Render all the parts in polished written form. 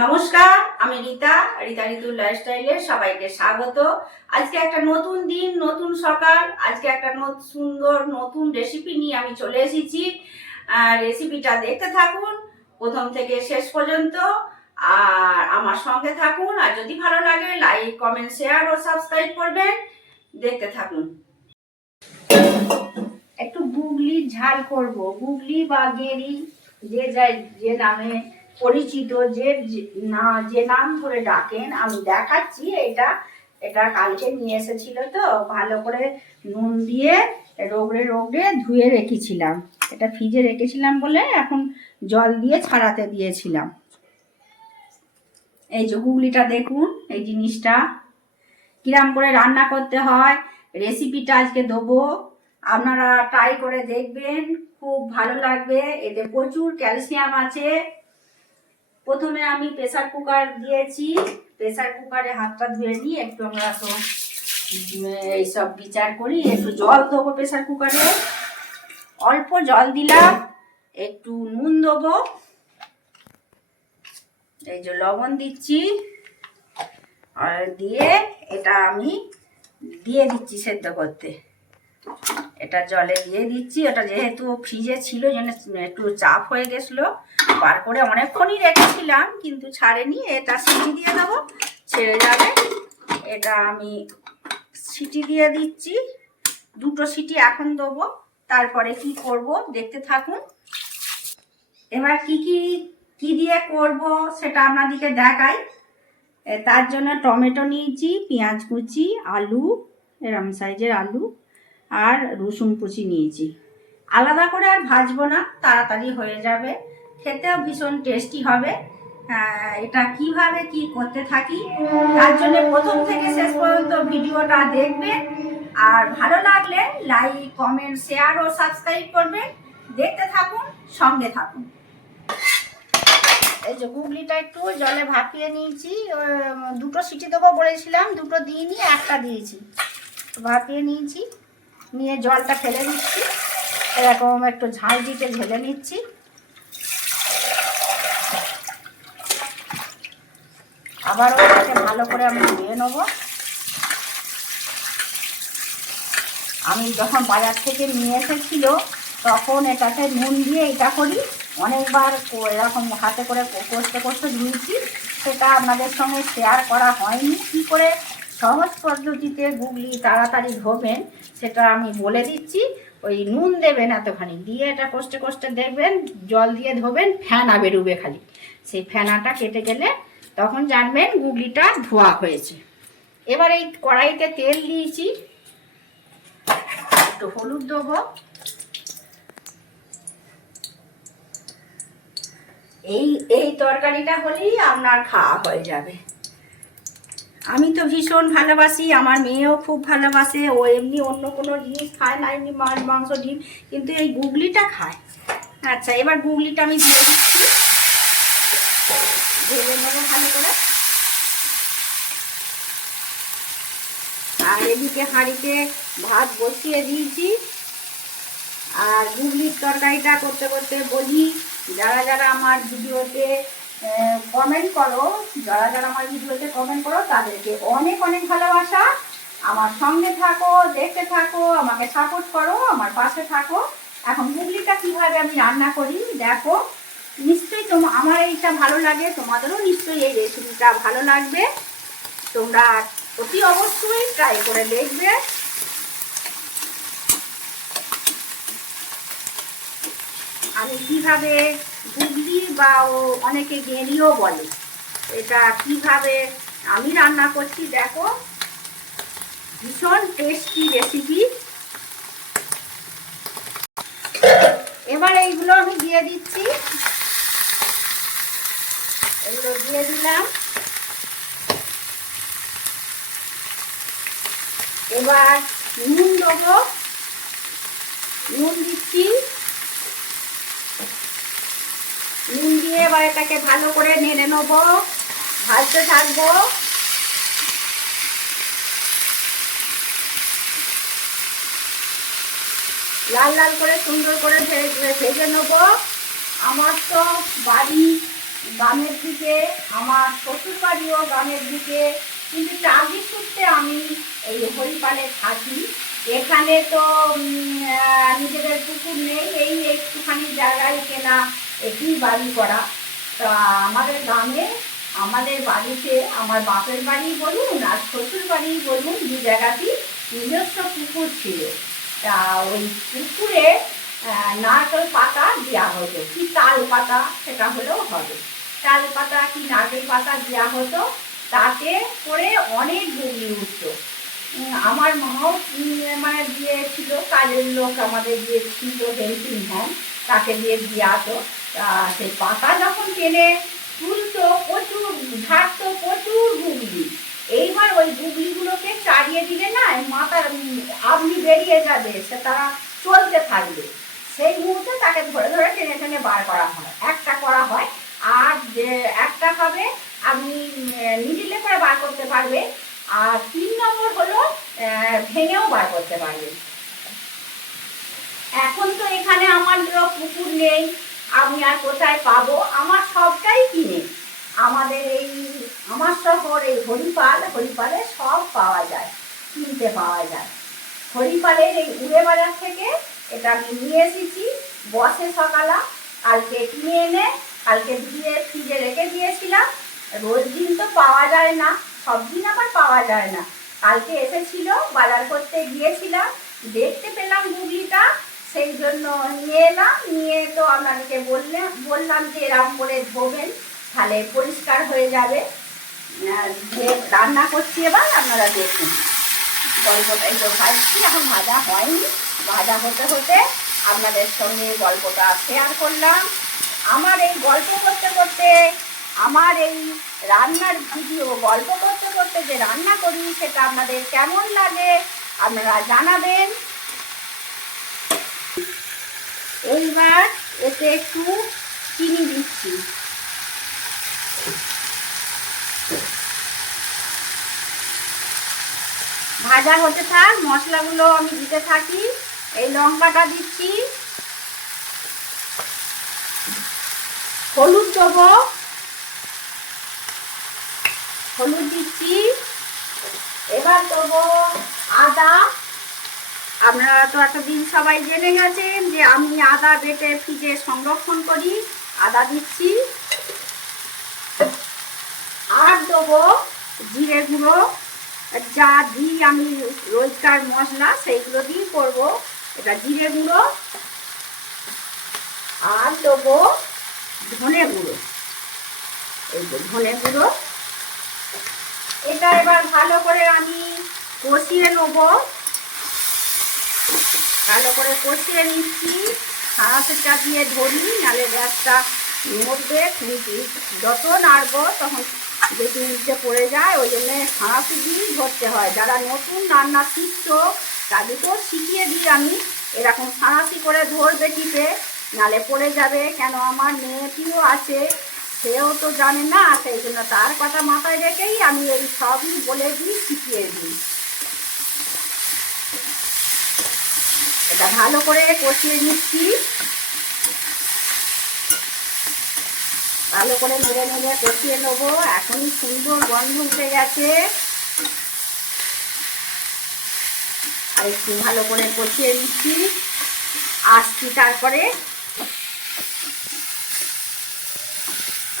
নমস্কার, আমি রীতা ঋতুর লাইফস্টাইলে সবাইকে স্বাগত। আজকে একটা নতুন দিন, নতুন সকাল। আজকে একটা সুন্দর নতুন রেসিপি নিয়ে আমি চলে এসেছি। রেসিপিটা দেখতে থাকুন প্রথম থেকে শেষ পর্যন্ত, আর আমার সঙ্গে থাকুন। আর যদি ভালো লাগে লাইক, কমেন্ট, শেয়ার ও সাবস্ক্রাইব করবেন। দেখতে থাকুন। একটু গুগলি ঝাল করব, গুগলি বা গেরি যে নামে পরিচিত, যে নাম ধরে ডাকেন। আমি দেখাচ্ছি। এটা কালকে নিয়ে এসেছিল, তো ভালো করে নুন দিয়ে রগড়ে রগড়ে ধুয়ে রেখেছিলাম। এটা ফ্রিজে রেখেছিলাম বলে এখন জল দিয়ে ছাড়াতে দিয়েছিলাম। এই যে গুগলিটা দেখুন, এই জিনিসটা কিরাম করে রান্না করতে হয় রেসিপিটা আজকে দেবো। আপনারা ট্রাই করে দেখবেন, খুব ভালো লাগবে। এতে প্রচুর ক্যালসিয়াম আছে। প্রথমে আমি প্রেসার কুকার দিয়েছি। প্রেসার কুকারে হাতটা ধুয়ে নিই। একটু আমরা তো এইসব বিচার করি। একটু জল দেবো প্রেসার কুকারে, অল্প জল দিলাম। একটু নুন দেবো, এই যে লবণ দিচ্ছি, আর দিয়ে এটা আমি দিয়ে দিচ্ছি সেদ্ধ করতে। এটা জলে দিয়ে দিচ্ছি। এটা যেহেতু ফ্রিজে ছিল জন্য একটু চাপ হয়ে গেছিলো, বার করে অনেকক্ষণই রেখেছিলাম কিন্তু ছাড়েনি। এটা সিটি দিয়ে দেবো, ছেড়ে যাবে। এটা আমি সিটি দিয়ে দিচ্ছি, দুটো সিটি এখন দেবো। তারপরে কি করব দেখতে থাকুন। এবার কি দিয়ে করব সেটা আপনাদেরকে দেখাই। তার জন্য টমেটো নিয়েছি, পেঁয়াজ কুচি, আলু, এরম সাইজের আলু, আর রসুন কুচি নিয়েছি। আলাদা করে আর ভাজবো না, তাড়াতাড়ি হয়ে যাবে, খেতেও ভীষণ টেস্টি হবে। এটা কিভাবে কি করতে থাকি তার জন্য প্রথম থেকে শেষ পর্যন্ত ভিডিওটা দেখবেন। আর ভালো লাগলে লাইক, কমেন্ট, শেয়ার ও সাবস্ক্রাইব করবেন। দেখতে থাকুন, সঙ্গে থাকুন। এই যে গুগলিটা একটু জলে ভাপিয়ে নিয়েছি। দুটো সিটি দেবো বলেছিলাম, দুটো দিইনি, একটা দিয়েছি। ভাপিয়ে নিয়েছি, নিয়ে জলটা ফেলে দিচ্ছি। এরকম একটু ঝাল দিতে ঢেলে নিচ্ছি। আবারও এটাকে ভালো করে আমি ধুয়ে নেব। আমি যখন বাজার থেকে নিয়ে এসেছিল তখন এটাকে নুন দিয়ে এটা করি, অনেকবার এরকম হাতে করে কষতে কষতে ধুয়েছি। সেটা আপনাদের সঙ্গে শেয়ার করা হয়নি। কী করে সহজ পদ্ধতিতে গুগলি তাড়াতাড়ি ধোবেন সেটা আমি বলে দিচ্ছি। ওই নুন দেবেন এতখানি দিয়ে, এটা কষতে কষতে দেখবেন জল দিয়ে ধোবেন, ফেনা বেরোবে খালি। সেই ফেনাটা কেটে গেলে তখন জানবেন গুগলিটা ধোয়া হয়েছে। এবার এই কড়াইতে তেল দিয়েছি, একটু হলুদ দেবো। এই তরকারিটা হলেই আপনার খাওয়া হয়ে যাবে। আমি তো ভীষণ ভালোবাসি, আমার মেয়েও খুব ভালোবাসে। ও এমনি অন্য কোনো জিনিস খায় না, এমনি মাছ, মাংস, ডিম, কিন্তু এই গুগলিটা খায়। আচ্ছা, এবার গুগলিটা আমি দিয়ে দিচ্ছি, ঢেলে নেবো ভালো করে। আর এদিকে হাঁড়িতে ভাত বসিয়ে দিয়েছি। আর গুগলির তরকারিটা করতে করতে বলি, যারা আমার ভিডিওতে কমেন্ট করো, তাদেরকে অনেক অনেক ভালোবাসা। আমার সঙ্গে থাকো, দেখতে থাকো, আমাকে সাপোর্ট করো, আমার পাশে থাকো। এখন গুগলিটা কীভাবে আমি রান্না করি দেখো। নিশ্চয়ই আমার এইটা ভালো লাগে, তোমাদেরও নিশ্চয়ই এই রেসিপিটা ভালো লাগবে। তোমরা অতি অবশ্যই ট্রাই করে দেখবে। আমি কিভাবে গুগলি বা অনেকে গেরিও বলে, এটা কিভাবে আমি রান্না করছি দেখো। ভীষণ টেস্টি রেসিপি। এবার এইগুলো আমি দিয়ে দিচ্ছি, এগুলো দিয়ে দিলাম। এবার নুন দেবো, নুন দিচ্ছি। নুন দিয়ে এবার এটাকে ভালো করে নেড়ে নেবো, ভাজতে থাকবো। লাল লাল করে সুন্দর করে ভেজে নেবো। আমার তো বাড়ি গ্রামের দিকে, আমার শ্বশুর বাড়িও গ্রামের দিকে, কিন্তু চাকরির সূত্রে আমি এই হরিপালে থাকি। এখানে তো নিজেদের পুকুর নেই, এই একটুখানি জায়গায় কেনা একই বাড়ি করা। তা আমাদের গ্রামে আমাদের বাড়িতে, আমার বাপের বাড়ি বলুন আর শ্বশুর বাড়ি বলুন, দু জায়গাতেই নিজস্ব পুকুর ছিল। তা ওই পুকুরে নারকেল পাতা দেওয়া হতো, কি তাল পাতা সেটা হলেও হবে, তাল পাতা কি নারকেল পাতা দেওয়া হতো, তাতে করে অনেক গুগলি উঠতো। আমার মাও মানে দিয়েছিল, কাজের লোক আমাদের যে ছিল হেল্পিং হ্যান্ড, তাকে দিয়ে দেওয়াতো। তা সেই পাতা যখন টেনে তুলতো প্রচুর ঝাড়তো, প্রচুর গুগলি। এইবার ওই গুগলিগুলোকে চাড়িয়ে দিলে না মাথার আপনি বেরিয়ে যাবে, সে তারা চলতে থাকবে। সেই মুহূর্তে তাকে ধরে ধরে টেনে টেনে বার করা হয়, একটা করা হয়। আর যে একটা হবে আপনি নিডিলে করে বার করতে পারবে, আর 3 নম্বর হলো ভেঙেও বার করতে পারবে। এখন তো এখানে আমাদেরও পুকুর নেই, আমি আর কোথায় পাবো, আমার সবটাই কিনে। আমাদের এই আমার শহর এই হরিপালে সব পাওয়া যায়, কিনতে পাওয়া যায়। হরিপালের এই উড়ে বাজার থেকে এটা আমি নিয়ে এসেছি বসে সকালা, কালকে কিনে এনে কালকে ধুয়ে ফ্রিজে রেখে দিয়েছিলাম। রোজ দিন তো পাওয়া যায় না, সব দিন আবার পাওয়া যায় না। কালকে এসেছিল, বাজার করতে গিয়েছিলাম, দেখতে পেলাম গুগলিটা, সেই জন্য নিয়ে এলাম। নিয়ে তো আপনাদেরকে বললাম যে এরকম করে ধোবেন, তাহলে পরিষ্কার হয়ে যাবে। যে রান্না করছি এবার আপনারা দেখুন গল্পটা, এই ভাজছি, এখন ভাজা হয়নি, ভাজা হতে হতে আপনাদের সঙ্গে গল্পটা শেয়ার করলাম। আমার এই গল্প করতে করতে, আমার এই রান্নার ভিডিও গল্প করতে করতে যে রান্না করি, সেটা আপনাদের কেমন লাগে আপনারা জানাবেন। এইবার এতে একটু চিনি দিচ্ছি। ভাজা হতে থাক, মশলাগুলো আমি দিতে থাকি। এই লঙ্কাটা দিচ্ছি, হলুদ দেবো, হলুদ দিচ্ছি। এবার দেবো আদা। আপনারা তো এতদিন সবাই জেনে গেছেন যে আমি আদা বেটে ফ্রিজে সংরক্ষণ করি, আদা দিচ্ছি। আর দেবো জিরে গুঁড়ো, যা দিই আমি রোজকার মশলা সেইগুলো দিয়ে করবো, এটা জিরে গুঁড়ো। আর দেবো ধনে গুঁড়ো, এই যে ধনে গুঁড়ো। এটা এবার ভালো করে আমি কষিয়ে নেবো, ভালো করে কষিয়ে নিচ্ছি। সাঁড়াশিটা দিয়ে ধরি, নাহলে গ্যাসটা নড়বে, যত নাড়বো তখন যেটি উল্টে পড়ে যায়, ওই জন্যে সাঁড়াশি দিয়েই ধরতে হয়। যারা নতুন রান্না শিখছো তাদেরকেও শিখিয়ে দিই আমি, এরকম সাঁড়াশি করে ধরবে টিপে, নালে পড়ে যাবে। কেন আমার মেয়েটিও আছে, সেও তো জানে না, সেই জন্য তার কথা মাথায় রেখেই আমি এই সবই বলে দিই, শিখিয়ে দিই। এটা ভালো করে কষিয়ে নিচ্ছি, ভালো করে নেড়ে নেড়ে কষিয়ে নেবো। এখনই সুন্দর গন্ধ উঠে গেছে। আর একটু ভালো করে কষিয়ে নিচ্ছি, আসছি। তারপরে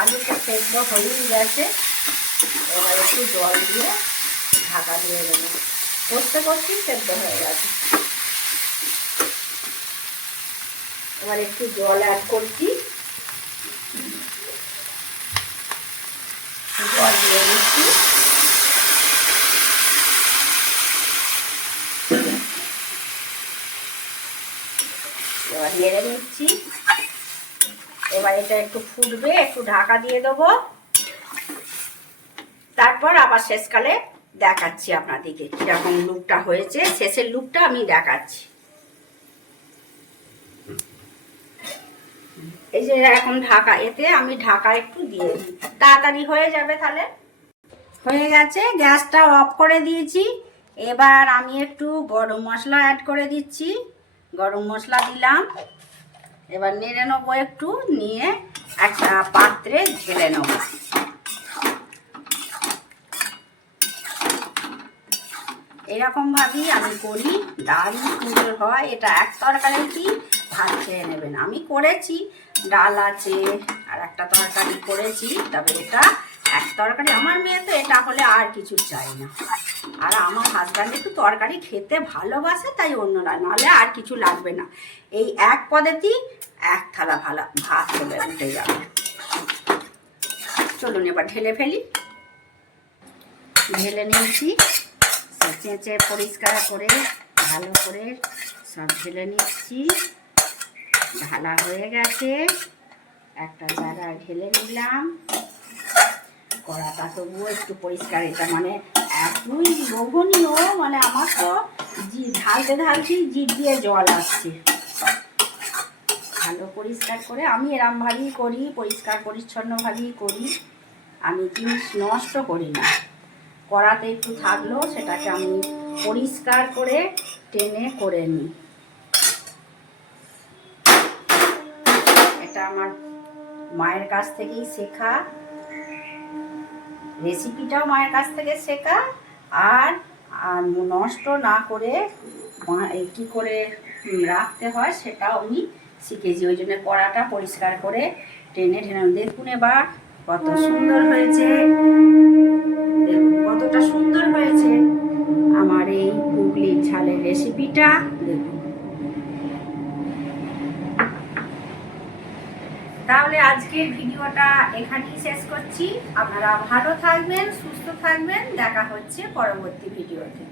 আলুটা সেদ্ধ হয়েই গেছে, এবার একটু জল দিয়ে ঢাকা দিয়ে দেবো। কষতে কষতেই সেদ্ধ হয়ে গেছে। এবার একটু জল অ্যাড করছি, জল দিয়ে দিচ্ছি। এবার নেড়ে নিচ্ছি। এবার এটা একটু ফুটবে, একটু ঢাকা দিয়ে দেবো। তারপর আবার শেষকালে দেখাচ্ছি আপনাদেরকে কিরকম লুকটা হয়েছে, শেষের লুকটা আমি দেখাচ্ছি। এই যে এখন ঢাকা, এতে আমি ঢাকা একটু দিয়ে দিই, তাড়াতাড়ি হয়ে যাবে। তাহলে হয়ে গেছে, গ্যাসটা অফ করে দিয়েছি। এবার আমি একটু গরম মশলা অ্যাড করে দিচ্ছি, গরম মশলা দিলাম। এবার নেড়ে নেবো একটু, নিয়ে একটা পাত্রে ঢেলে নেব। এরকম ভাবেই আমি করি, দারুণ সুন্দর হয়। এটা এক তরকারি ভাত খেয়ে নেবেন। আমি করেছি, ডাল আছে আর একটা তরকারি করেছি, তবে এটা এক তরকারি। আমার মেয়ে তো এটা হলে আর কিছু চাই না। আর আমার হাজব্যান্ড একটু তরকারি খেতে ভালোবাসে, তাই অন্য নাহলে আর কিছু লাগবে না। এই এক পদেতেই এক থালা ভাত হলে উঠে যাবে। চলুন এবার ঢেলে ফেলি। ঢেলে নিয়েছি, চেঁচে পরিষ্কার করে ভালো করে সব ঢেলে নিচ্ছি। ঢালা হয়ে গেছে, একটা জায়গায় ঢেলে নিলাম। কড়াটা তবুও একটু পরিষ্কার, এটা মানে এতই লোভনীয়, মানে আমার তো ঢালতে জিভ দিয়ে জল আসছে। ভালো পরিষ্কার করে আমি এরমভাবেই করি, পরিষ্কার পরিচ্ছন্নভাবেই করি। আমি জিনিস নষ্ট করি না। কড়াতে একটু থাকলেও সেটাকে আমি পরিষ্কার করে টেনে করে নিই। এটা আমার মায়ের কাছ থেকেই শেখা, রেসিপিটাও মায়ের কাছ থেকে শেখা। আর নষ্ট না করে কী করে রাখতে হয় সেটাও আমি শিখেছি। ওই জন্য কড়াটা পরিষ্কার করে টেনে ঢেলে। দেখুন এবার কত সুন্দর হয়েছে, দেখুন কতটা সুন্দর হয়েছে আমার এই গুগলির ঝালের রেসিপিটা। দেখুন, তাহলে আজকের ভিডিওটা এখানেই শেষ করছি। আপনারা ভালো থাকবেন, সুস্থ থাকবেন। দেখা হচ্ছে পরবর্তী ভিডিওতে।